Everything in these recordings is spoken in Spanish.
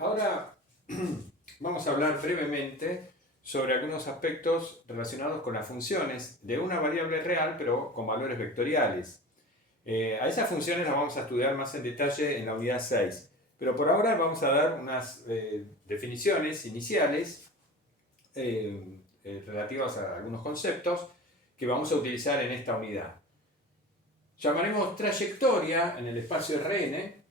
Ahora vamos a hablar brevemente sobre algunos aspectos relacionados con las funciones de una variable real, pero con valores vectoriales. A esas funciones las vamos a estudiar más en detalle en la unidad 6, pero por ahora vamos a dar unas definiciones iniciales relativas a algunos conceptos que vamos a utilizar en esta unidad. Llamaremos trayectoria en el espacio Rn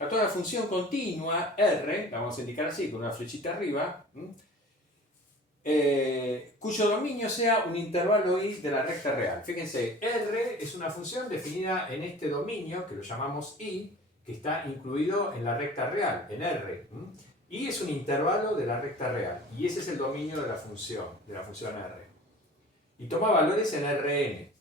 a toda función continua R, la vamos a indicar así con una flechita arriba, cuyo dominio sea un intervalo I de la recta real. Fíjense, R es una función definida en este dominio, que lo llamamos I, que está incluido en la recta real, en R. I es un intervalo de la recta real, y ese es el dominio de la función R. Y toma valores en Rn.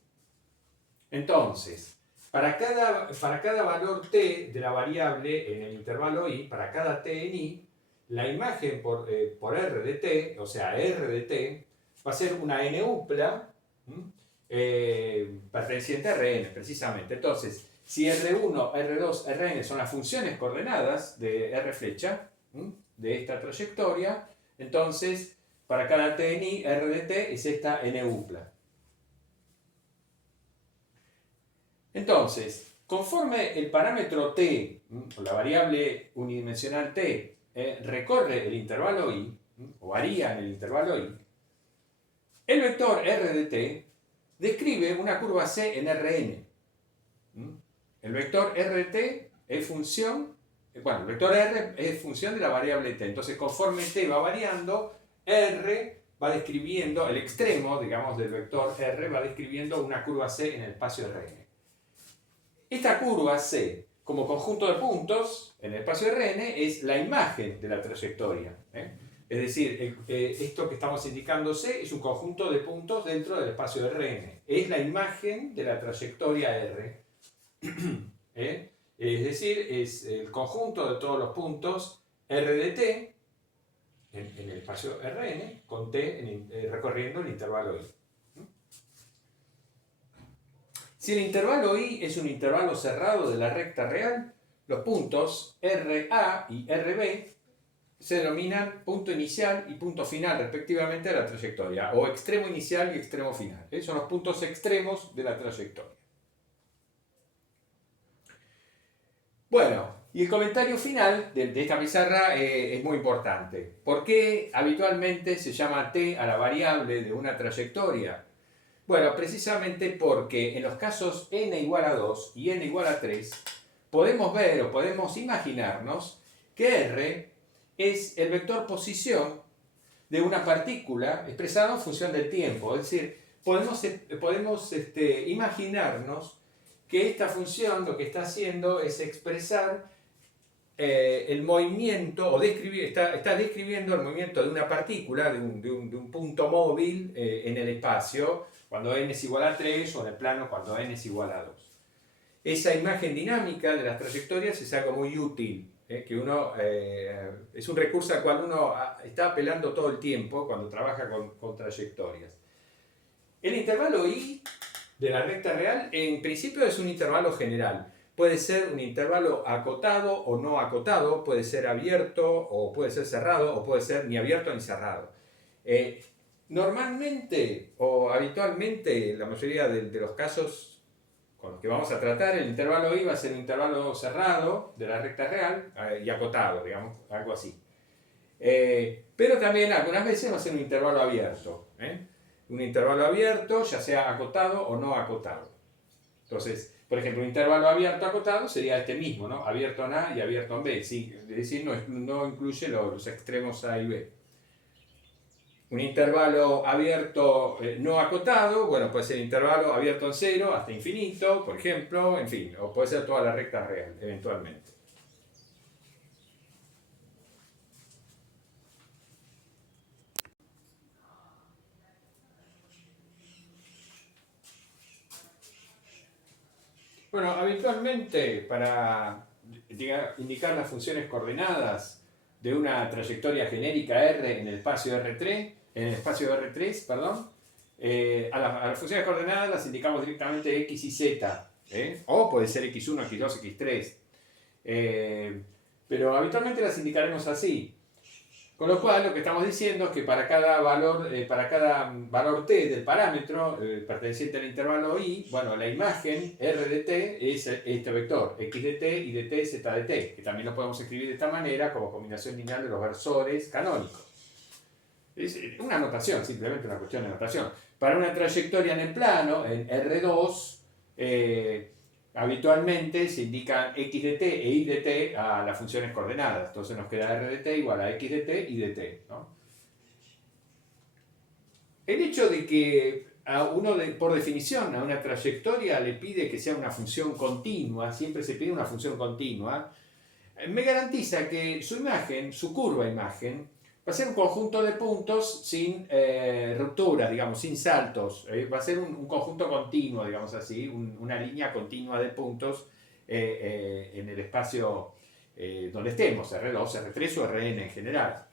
Entonces, para cada valor t de la variable en el intervalo i, para cada t en i, la imagen por r de t, o sea, r de t, va a ser una n upla perteneciente a Rn, precisamente. Entonces, si R1, R2, Rn son las funciones coordenadas de r flecha, de esta trayectoria, entonces, para cada t en i, r de t es esta n upla. Entonces, conforme el parámetro t, o la variable unidimensional t, recorre el intervalo i, o varía en el intervalo i, el vector r de t describe una curva c en Rn. El vector r de t es función, el vector r es función de la variable t. Entonces, conforme t va variando, r va describiendo, el extremo, digamos, del vector r va describiendo una curva c en el espacio Rn. Esta curva C, como conjunto de puntos en el espacio Rn, es la imagen de la trayectoria. Es decir, esto que estamos indicando C es un conjunto de puntos dentro del espacio Rn. Es la imagen de la trayectoria R. Es decir, es el conjunto de todos los puntos R de t en el espacio Rn con t recorriendo el intervalo i. Si el intervalo i es un intervalo cerrado de la recta real, los puntos RA y RB se denominan punto inicial y punto final respectivamente de la trayectoria, o extremo inicial y extremo final. Son los puntos extremos de la trayectoria. Bueno, y el comentario final de esta pizarra es muy importante. ¿Por qué habitualmente se llama t a la variable de una trayectoria? Bueno, precisamente porque en los casos n igual a 2 y n igual a 3, podemos ver o podemos imaginarnos que R es el vector posición de una partícula expresado en función del tiempo. Es decir, podemos imaginarnos que esta función lo que está haciendo es expresar el movimiento, o está describiendo el movimiento de una partícula, de un punto móvil en el espacio, cuando n es igual a 3, o en el plano cuando n es igual a 2. Esa imagen dinámica de las trayectorias es algo muy útil, que es un recurso al cual uno está apelando todo el tiempo cuando trabaja con trayectorias. El intervalo i de la recta real en principio es un intervalo general. Puede ser un intervalo acotado o no acotado, puede ser abierto o puede ser cerrado, o puede ser ni abierto ni cerrado. Normalmente o habitualmente, la mayoría de los casos con los que vamos a tratar, el intervalo I va a ser un intervalo cerrado de la recta real y acotado, digamos, algo así. Pero también algunas veces va a ser un intervalo abierto. Un intervalo abierto, ya sea acotado o no acotado. Entonces, por ejemplo, un intervalo abierto acotado sería este mismo, ¿no? Abierto en A y abierto en B. ¿Sí? Es decir, no incluye los extremos A y B. Un intervalo abierto no acotado, bueno, puede ser intervalo abierto en 0 hasta infinito, por ejemplo, en fin, o puede ser toda la recta real, eventualmente. Bueno, habitualmente para indicar las funciones coordenadas de una trayectoria genérica R en el espacio R3, a las funciones coordenadas las indicamos directamente X y Z, o puede ser X1, X2, X3. pero habitualmente las indicaremos así. Con lo cual, lo que estamos diciendo es que para cada valor t del parámetro perteneciente al intervalo i, bueno, la imagen r de t es este vector, x de t, y de t, z de t, que también lo podemos escribir de esta manera como combinación lineal de los versores canónicos. Es una notación, simplemente una cuestión de notación. Para una trayectoria en el plano, en R2, habitualmente se indican x de t e y de t a las funciones coordenadas. Entonces nos queda r de t igual a x de t y de t, ¿no? El hecho de que a uno, por definición, a una trayectoria le pide que sea una función continua, siempre se pide una función continua, me garantiza que su imagen, su curva imagen, va a ser un conjunto de puntos sin rupturas, digamos, sin saltos. Va a ser un conjunto continuo, digamos así, una línea continua de puntos en el espacio donde estemos, R2, R3 o Rn en general.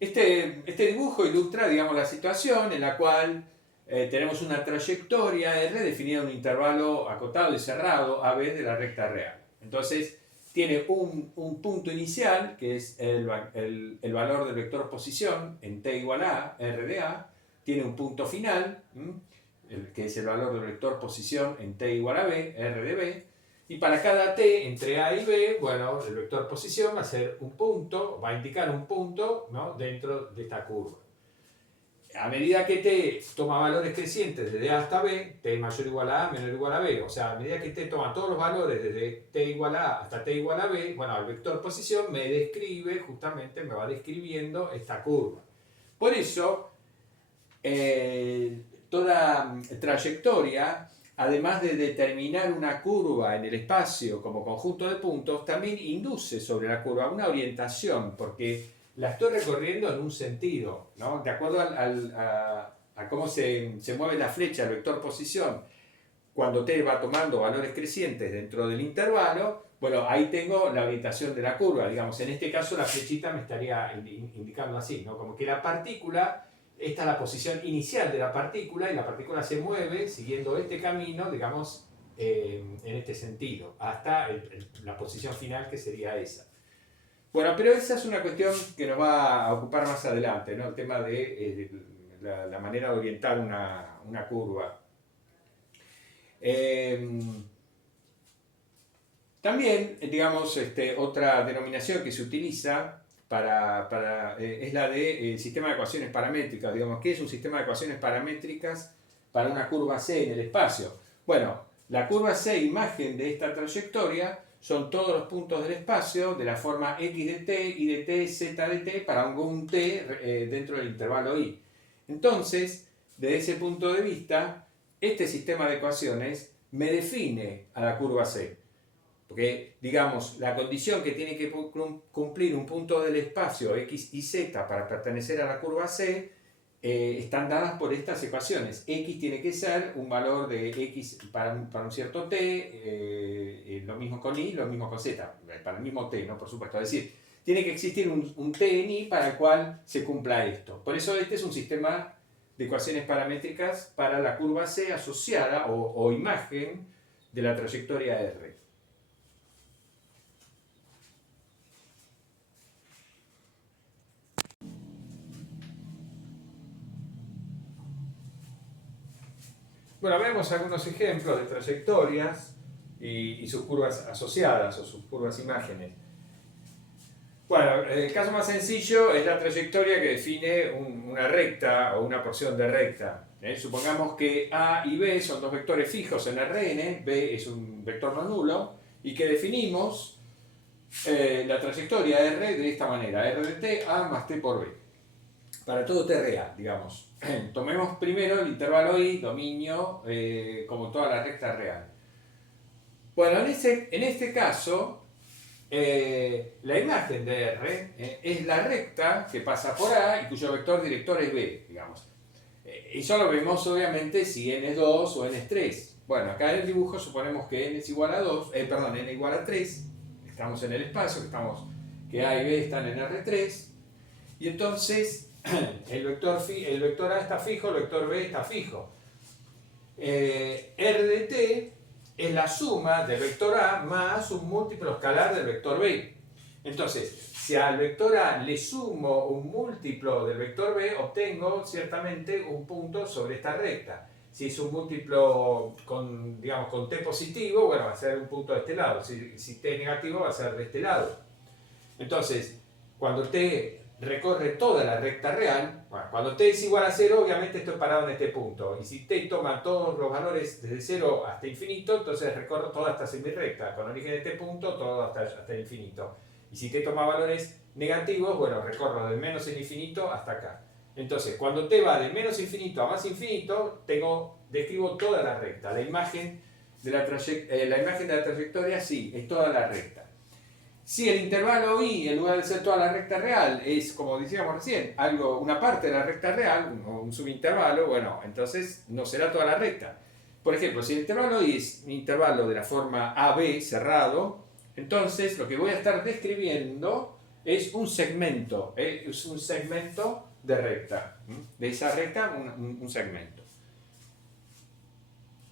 Este dibujo ilustra, digamos, la situación en la cual tenemos una trayectoria R definida en un intervalo acotado y cerrado AB de la recta real. Entonces, tiene un punto inicial, que es el valor del vector posición en t igual a, R de A. Tiene un punto final, que es el valor del vector posición en t igual a B, R de B. Y para cada t entre A y B, bueno, el vector posición va a ser un punto, va a indicar un punto, ¿no?, dentro de esta curva. A medida que t toma valores crecientes desde A hasta B, t mayor o igual a A, menor o igual a B, o sea, a medida que t toma todos los valores desde t igual a A hasta t igual a B, bueno, el vector posición me describe, justamente me va describiendo esta curva. Por eso, toda trayectoria, además de determinar una curva en el espacio como conjunto de puntos, también induce sobre la curva una orientación, porque la estoy recorriendo en un sentido, ¿no? De acuerdo a cómo se mueve la flecha, el vector posición, cuando t va tomando valores crecientes dentro del intervalo, bueno, ahí tengo la orientación de la curva, digamos. En este caso la flechita me estaría indicando así, ¿no? Como que la partícula, esta es la posición inicial de la partícula, y la partícula se mueve siguiendo este camino, digamos, en este sentido, hasta la posición final, que sería esa. Bueno, pero esa es una cuestión que nos va a ocupar más adelante, ¿no? El tema de la manera de orientar una curva. También, digamos, otra denominación que se utiliza es la de sistema de ecuaciones paramétricas. Digamos, ¿qué es un sistema de ecuaciones paramétricas para una curva C en el espacio? Bueno, la curva C, imagen de esta trayectoria, son todos los puntos del espacio de la forma x de t, y de t, z de t para algún t dentro del intervalo i. Entonces, desde ese punto de vista, este sistema de ecuaciones me define a la curva C. Porque, digamos, la condición que tiene que cumplir un punto del espacio x y z para pertenecer a la curva C están dadas por estas ecuaciones. X tiene que ser un valor de x para un cierto t, lo mismo con y, lo mismo con z, para el mismo t, ¿no? Por supuesto. Es decir, tiene que existir un t en y para el cual se cumpla esto. Por eso este es un sistema de ecuaciones paramétricas para la curva C asociada o imagen de la trayectoria R. Bueno, vemos algunos ejemplos de trayectorias y sus curvas asociadas o sus curvas imágenes. Bueno, el caso más sencillo es la trayectoria que define una recta o una porción de recta. Supongamos que A y B son dos vectores fijos en Rn, B es un vector no nulo, y que definimos la trayectoria R de esta manera, R de t, A más t por B. Para todo t real, digamos. Tomemos primero el intervalo i, dominio, como toda la recta real. Bueno, en este caso, la imagen de R es la recta que pasa por A y cuyo vector director es B, digamos. Y solo vemos, obviamente, si n es 2 o n es 3. Bueno, acá en el dibujo suponemos que n es igual a 2, n igual a 3. Estamos en el espacio, que A y B están en R3. Y entonces el vector A está fijo, el vector B está fijo. R de t es la suma del vector A más un múltiplo escalar del vector B. Entonces, si al vector A le sumo un múltiplo del vector B, obtengo ciertamente un punto sobre esta recta. Si es un múltiplo con, digamos, con t positivo, bueno, va a ser un punto de este lado. Si t es negativo, va a ser de este lado. Entonces, cuando t recorre toda la recta real, bueno, cuando t es igual a 0, obviamente estoy parado en este punto. Y si t toma todos los valores desde 0 hasta infinito, entonces recorro toda esta semirrecta, con origen en este punto, todo hasta el infinito. Y si t toma valores negativos, bueno, recorro de menos el infinito hasta acá. Entonces, cuando t va de menos infinito a más infinito, describo toda la recta. La imagen de la trayectoria, sí, es toda la recta. Si el intervalo I, en lugar de ser toda la recta real, es, como decíamos recién, una parte de la recta real, un subintervalo, bueno, entonces no será toda la recta. Por ejemplo, si el intervalo I es un intervalo de la forma AB cerrado, entonces lo que voy a estar describiendo es un segmento de recta. De esa recta, un segmento.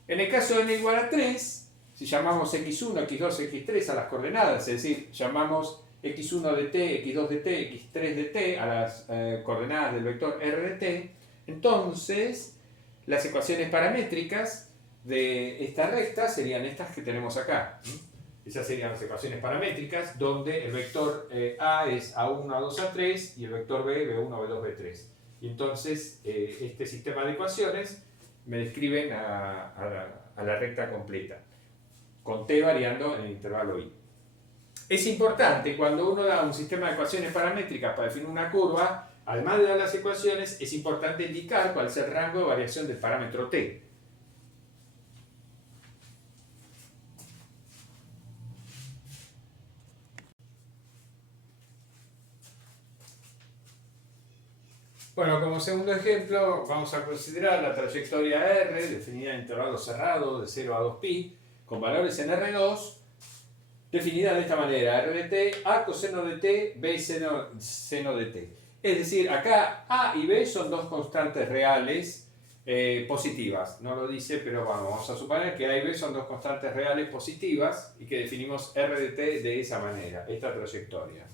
En el caso de n igual a 3, si llamamos x1, x2, x3 a las coordenadas, es decir, llamamos x1 de t, x2 de t, x3 de t a las coordenadas del vector r de t, entonces las ecuaciones paramétricas de esta recta serían estas que tenemos acá. Esas serían las ecuaciones paramétricas, donde el vector A es A1, A2, A3 y el vector B, B1, B2, B3. Y entonces este sistema de ecuaciones me describen a la recta completa, con t variando en el intervalo I. Es importante cuando uno da un sistema de ecuaciones paramétricas para definir una curva, además de dar las ecuaciones, es importante indicar cuál es el rango de variación del parámetro t. Bueno, como segundo ejemplo, vamos a considerar la trayectoria R, definida en intervalo cerrado de 0 a 2pi, con valores en R2, definida de esta manera: R de t, A coseno de t, B seno de t. Es decir, acá A y B son dos constantes reales positivas. No lo dice, pero vamos a suponer que A y B son dos constantes reales positivas y que definimos R de t de esa manera, esta trayectoria.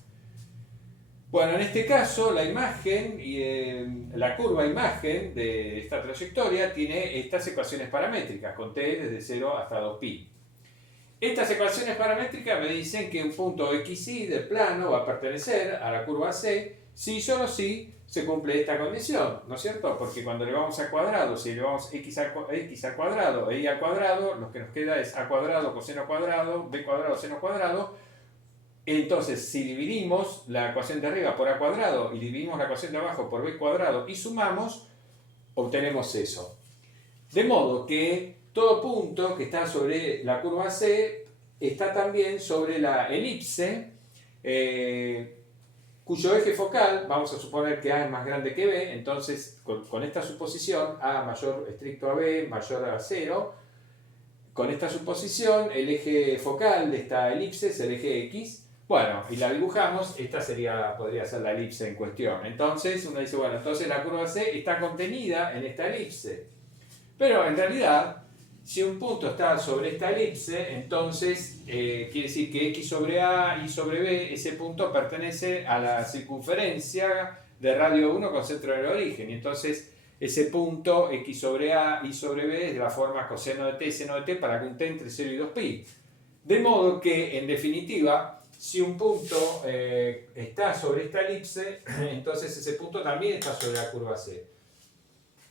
Bueno, en este caso la imagen, la curva imagen de esta trayectoria tiene estas ecuaciones paramétricas con t desde 0 hasta 2pi. Estas ecuaciones paramétricas me dicen que un punto xy del plano va a pertenecer a la curva C si y solo si se cumple esta condición, ¿no es cierto? Porque cuando le vamos al cuadrado, si le vamos x al cuadrado e y al cuadrado, lo que nos queda es a cuadrado coseno cuadrado, b cuadrado seno cuadrado. Entonces, si dividimos la ecuación de arriba por a cuadrado y dividimos la ecuación de abajo por b cuadrado y sumamos, obtenemos eso. De modo que todo punto que está sobre la curva C está también sobre la elipse, cuyo eje focal, vamos a suponer que A es más grande que B, entonces con esta suposición, A mayor estricto a B, mayor a 0, con esta suposición el eje focal de esta elipse es el eje X. Bueno, y la dibujamos, esta podría ser la elipse en cuestión. Entonces uno dice, bueno, entonces la curva C está contenida en esta elipse. Pero en realidad, si un punto está sobre esta elipse, entonces quiere decir que X sobre A, Y sobre B, ese punto pertenece a la circunferencia de radio 1 con centro en el origen. Y entonces ese punto X sobre A, Y sobre B es de la forma coseno de t, seno de t para que un t entre 0 y 2pi. De modo que, en definitiva, si un punto está sobre esta elipse, entonces ese punto también está sobre la curva C.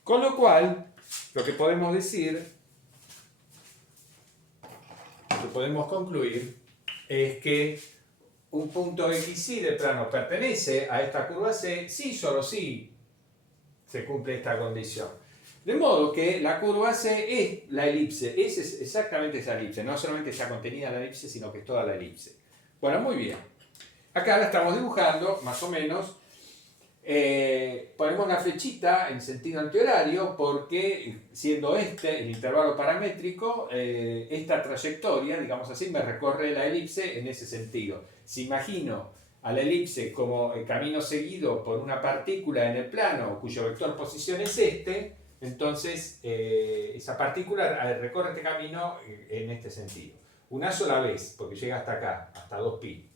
Con lo cual, lo que podemos decir, lo que podemos concluir, es que un punto XY de plano pertenece a esta curva C si solo si se cumple esta condición. De modo que la curva C es la elipse, es exactamente esa elipse, no solamente está contenida en la elipse, sino que es toda la elipse. Bueno, muy bien. Acá la estamos dibujando, más o menos. Ponemos una flechita en sentido antihorario porque, siendo este el intervalo paramétrico, esta trayectoria, digamos así, me recorre la elipse en ese sentido. Si imagino a la elipse como el camino seguido por una partícula en el plano cuyo vector posición es este, entonces esa partícula recorre este camino en este sentido. Una sola vez, porque llega hasta acá, hasta 2pi.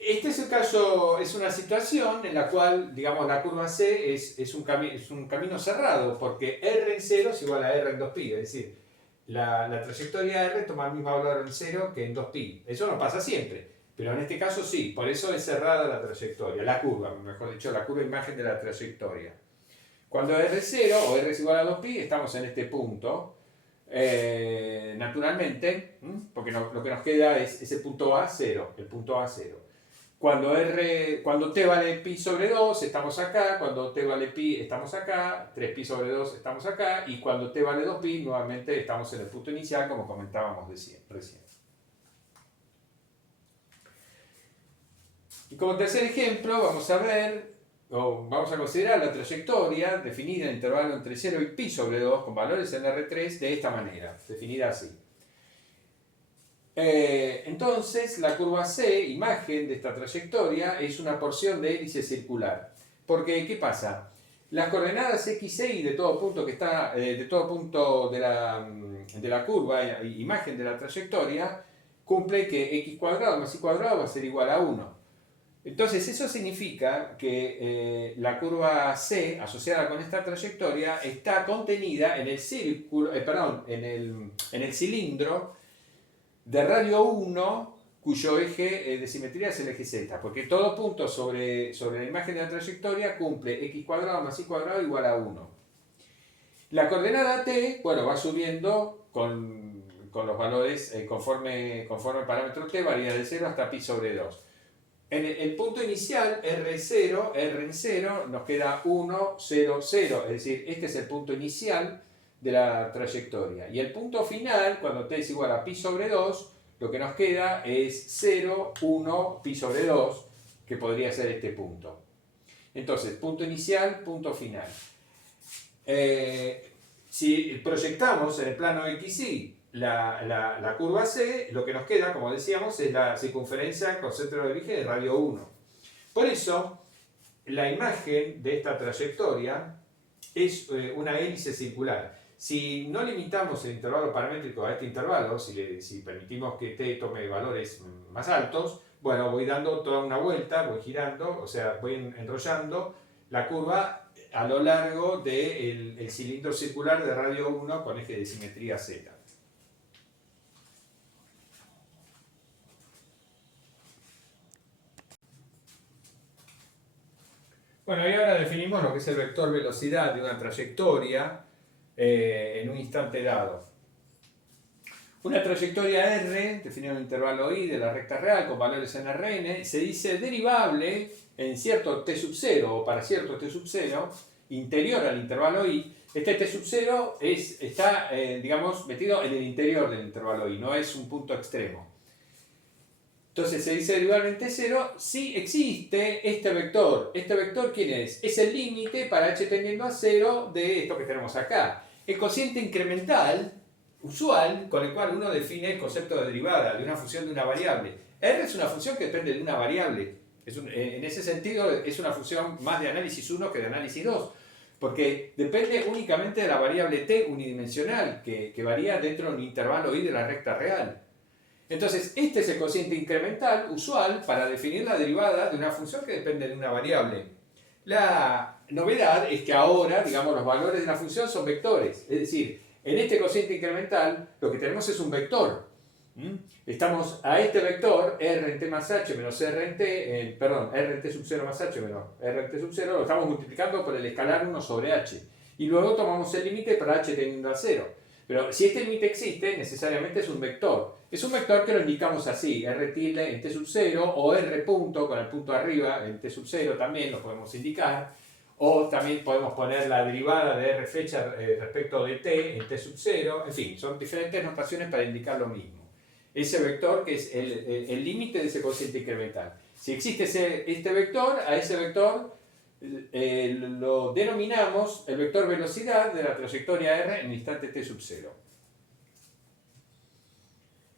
Este es el caso, es una situación en la cual, digamos, la curva C es un camino cerrado, porque R en 0 es igual a R en 2pi, es decir, la trayectoria R toma el mismo valor en 0 que en 2pi. Eso no pasa siempre, pero en este caso sí, por eso es cerrada la trayectoria, la curva, mejor dicho, la curva imagen de la trayectoria. Cuando R es 0 o R es igual a 2pi, estamos en este punto. Naturalmente, porque lo que nos queda es ese punto A 0, el punto A 0. Cuando t vale pi sobre 2, estamos acá. Cuando t vale pi, estamos acá. 3pi sobre 2, estamos acá. Y cuando t vale 2pi, nuevamente estamos en el punto inicial, como comentábamos recién. Y como tercer ejemplo, vamos a considerar la trayectoria definida en el intervalo entre 0 y pi sobre 2 con valores en R3 de esta manera, definida así. Entonces, la curva C, imagen de esta trayectoria, es una porción de hélice circular. Porque, ¿qué pasa? Las coordenadas x, y de todo punto que está, de todo punto de la curva, imagen de la trayectoria, cumple que x cuadrado más y cuadrado va a ser igual a 1. Entonces, eso significa que la curva C, asociada con esta trayectoria, está contenida en el círculo, en el cilindro de radio 1, cuyo eje de simetría es el eje Z, porque todo punto sobre la imagen de la trayectoria cumple x cuadrado más y cuadrado igual a 1. La coordenada t, bueno, va subiendo con los valores conforme el parámetro t varía de 0 hasta pi sobre 2. En el punto inicial, R0, R en 0, nos queda 1, 0, 0, es decir, este es el punto inicial de la trayectoria. Y el punto final, cuando t es igual a pi sobre 2, lo que nos queda es 0, 1, pi sobre 2, que podría ser este punto. Entonces, punto inicial, punto final. Si proyectamos en el plano XY la curva C, lo que nos queda, como decíamos, es la circunferencia con centro de origen de radio 1. Por eso, la imagen de esta trayectoria es una hélice circular. Si no limitamos el intervalo paramétrico a este intervalo, si permitimos que t tome valores más altos, bueno, voy dando toda una vuelta, voy girando, o sea, voy enrollando la curva a lo largo del cilindro circular de radio 1 con eje de simetría Z. Bueno, y ahora definimos lo que es el vector velocidad de una trayectoria en un instante dado. Una trayectoria R, definida en un intervalo I de la recta real con valores en Rn, se dice derivable en cierto t sub 0 o para cierto t sub 0 interior al intervalo I. Este t sub 0 está, digamos, metido en el interior del intervalo I, no es un punto extremo. Entonces se dice derivablemente 0 si existe este vector. ¿Este vector quién es? Es el límite para h tendiendo a 0 de esto que tenemos acá. El cociente incremental usual con el cual uno define el concepto de derivada de una función de una variable. R es una función que depende de una variable. En ese sentido es una función más de análisis 1 que de análisis 2. Porque depende únicamente de la variable t unidimensional que varía dentro de un intervalo I de la recta real. Entonces, este es el cociente incremental usual para definir la derivada de una función que depende de una variable. La novedad es que ahora, digamos, los valores de la función son vectores. Es decir, en este cociente incremental lo que tenemos es un vector. Estamos a este vector, r en t más h menos r en t, r en t sub 0 más h menos r en t sub 0, lo estamos multiplicando por el escalar 1 sobre h. Y luego tomamos el límite para h tendiendo a 0. Pero si este límite existe, necesariamente es un vector. Es un vector que lo indicamos así, r tilde en t sub 0 o r punto con el punto arriba en t sub 0 también lo podemos indicar. O también podemos poner la derivada de r fecha respecto de t en t sub 0. En fin, son diferentes notaciones para indicar lo mismo. Ese vector que es el límite de ese cociente incremental. Si existe este vector, a ese vector lo denominamos el vector velocidad de la trayectoria r en el instante t sub 0.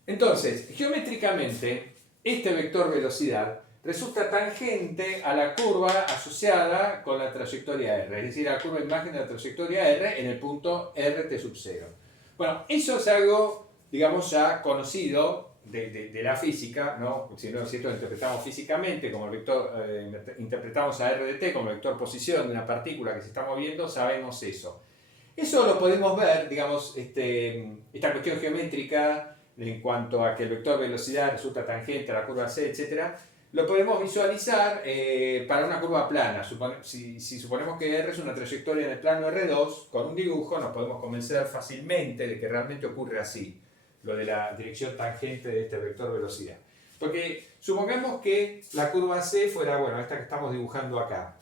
Entonces, geométricamente, este vector velocidad resulta tangente a la curva asociada con la trayectoria R, es decir, a la curva imagen de la trayectoria R en el punto RT sub 0. Bueno, eso es algo, digamos, ya conocido de la física, ¿no? Si no, si esto lo interpretamos físicamente, como el vector, interpretamos a R de t como vector posición de una partícula que se está moviendo, sabemos eso. Eso lo podemos ver, digamos, esta cuestión geométrica en cuanto a que el vector velocidad resulta tangente a la curva c, etc., lo podemos visualizar para una curva plana. Si suponemos que R es una trayectoria en el plano R2, con un dibujo nos podemos convencer fácilmente de que realmente ocurre así, lo de la dirección tangente de este vector velocidad. Porque supongamos que la curva C fuera, bueno, esta que estamos dibujando acá.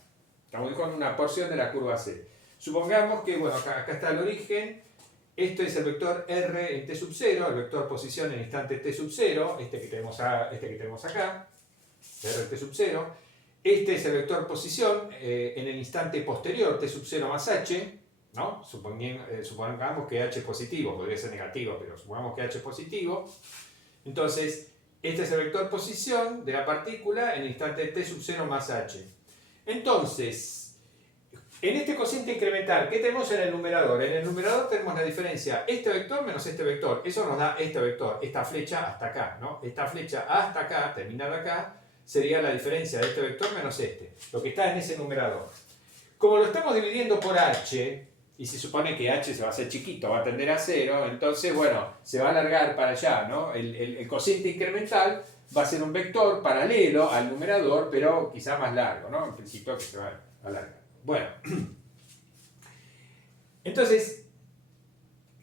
Estamos dibujando una porción de la curva C. Supongamos que, bueno, acá está el origen. Este es el vector R en t sub 0, el vector posición en instante t sub 0, este que tenemos acá, R en t sub 0. Este es el vector posición en el instante posterior, t sub 0 más h, ¿no? Supongamos que h es positivo, podría ser negativo, pero supongamos que h es positivo. Entonces, este es el vector posición de la partícula en el instante t sub 0 más h. Entonces, en este cociente incremental, ¿qué tenemos en el numerador? En el numerador tenemos la diferencia este vector menos este vector. Eso nos da este vector, esta flecha hasta acá, ¿no? Esta flecha hasta acá, terminada acá, sería la diferencia de este vector menos este, lo que está en ese numerador. Como lo estamos dividiendo por h, y se supone que h se va a hacer chiquito, va a tender a 0, entonces, bueno, se va a alargar para allá, ¿no? El cociente incremental va a ser un vector paralelo al numerador, pero quizá más largo, ¿no? En principio que se va a alargar. Bueno, entonces,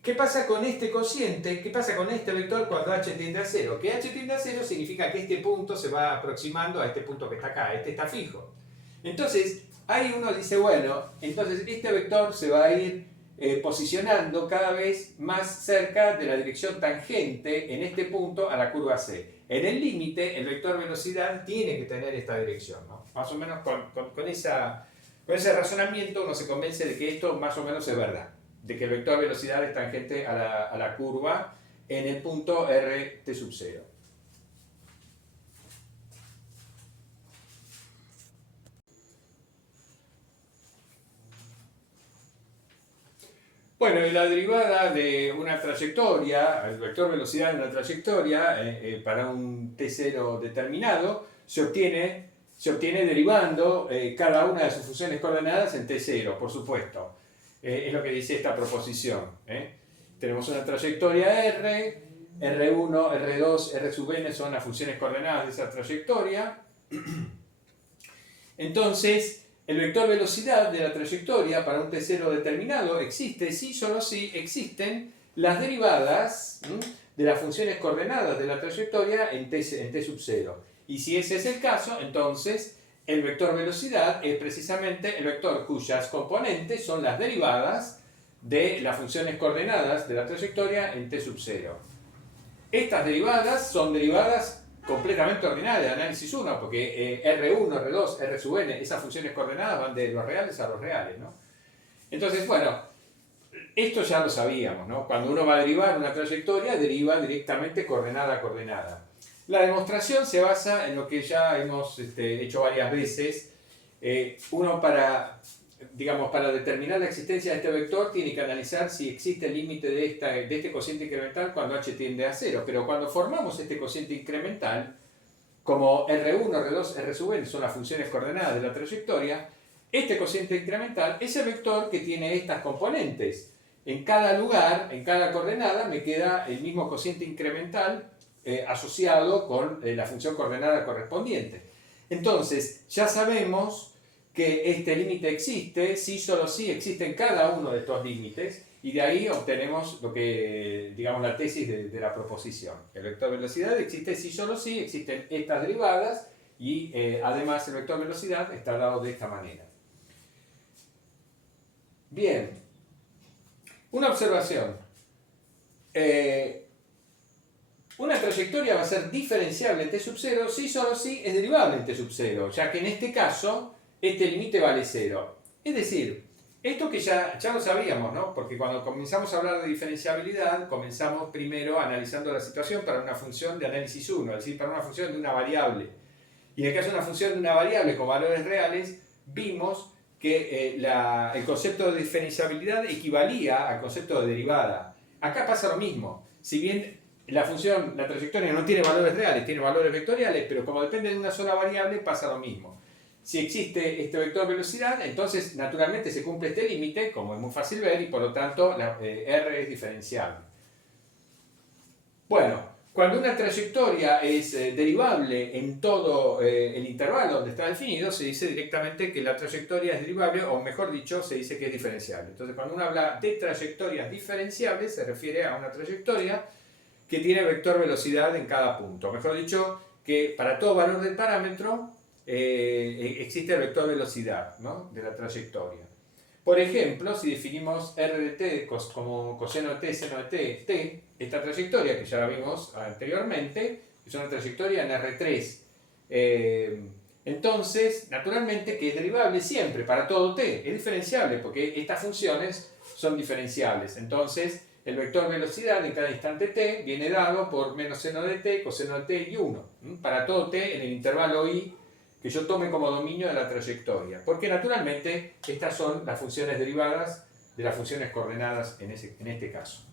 ¿qué pasa con este cociente? ¿Qué pasa con este vector cuando h tiende a 0? Que h tiende a 0 significa que este punto se va aproximando a este punto que está acá, este está fijo. Entonces, ahí uno dice, bueno, entonces este vector se va a ir posicionando cada vez más cerca de la dirección tangente en este punto a la curva C. En el límite, el vector velocidad tiene que tener esta dirección, ¿no? Más o menos con ese razonamiento uno se convence de que esto más o menos es verdad, de que el vector velocidad es tangente a la curva en el punto RT sub 0. Bueno, y la derivada de una trayectoria, el vector velocidad de una trayectoria para un t0 determinado, se obtiene derivando cada una de sus funciones coordenadas en t0, por supuesto. Es lo que dice esta proposición. Tenemos una trayectoria R, R1, R2, R sub n son las funciones coordenadas de esa trayectoria. Entonces, el vector velocidad de la trayectoria para un t0 determinado existe si solo si existen las derivadas de las funciones coordenadas de la trayectoria en t sub 0. Y si ese es el caso, entonces el vector velocidad es precisamente el vector cuyas componentes son las derivadas de las funciones coordenadas de la trayectoria en t sub 0. Estas derivadas son derivadas completamente ordinarias de análisis 1, porque R1, R2, R sub n, esas funciones coordenadas van de los reales a los reales, ¿no? Entonces, bueno, esto ya lo sabíamos, ¿no? Cuando uno va a derivar una trayectoria, deriva directamente coordenada a coordenada. La demostración se basa en lo que ya hemos hecho varias veces. Uno para determinar la existencia de este vector tiene que analizar si existe el límite de este cociente incremental cuando h tiende a 0. Pero cuando formamos este cociente incremental, como R1, R2, R sub n son las funciones coordenadas de la trayectoria, este cociente incremental es el vector que tiene estas componentes. En cada lugar, en cada coordenada, me queda el mismo cociente incremental asociado con la función coordenada correspondiente. Entonces, ya sabemos que este límite existe si solo si existen cada uno de estos límites, y de ahí obtenemos lo que, digamos, la tesis de la proposición. El vector velocidad existe si solo si existen estas derivadas, y además el vector velocidad está dado de esta manera. Bien, una observación. Una trayectoria va a ser diferenciable en t sub 0 si solo si es derivable en t sub 0, ya que en este caso este límite vale 0. Es decir, esto que ya lo sabíamos, ¿no? Porque cuando comenzamos a hablar de diferenciabilidad, comenzamos primero analizando la situación para una función de análisis 1, es decir, para una función de una variable. Y en el caso de una función de una variable con valores reales, vimos que el concepto de diferenciabilidad equivalía al concepto de derivada. Acá pasa lo mismo. Si bien la función, la trayectoria no tiene valores reales, tiene valores vectoriales, pero como depende de una sola variable, pasa lo mismo. Si existe este vector velocidad, entonces naturalmente se cumple este límite, como es muy fácil ver, y por lo tanto R es diferenciable. Bueno, cuando una trayectoria es derivable en todo el intervalo donde está definido, se dice directamente que la trayectoria es derivable, o mejor dicho, se dice que es diferenciable. Entonces, cuando uno habla de trayectorias diferenciables, se refiere a una trayectoria que tiene vector velocidad en cada punto. Mejor dicho, que para todo valor del parámetro existe el vector velocidad, ¿no?, de la trayectoria. Por ejemplo, si definimos r de t como coseno de t, seno de t, esta trayectoria que ya la vimos anteriormente, es una trayectoria en R3. Entonces, naturalmente que es derivable siempre, para todo t, es diferenciable, porque estas funciones son diferenciables. Entonces, el vector velocidad en cada instante t viene dado por menos seno de t, coseno de t y 1, para todo t en el intervalo i que yo tome como dominio de la trayectoria, porque naturalmente estas son las funciones derivadas de las funciones coordenadas en este caso.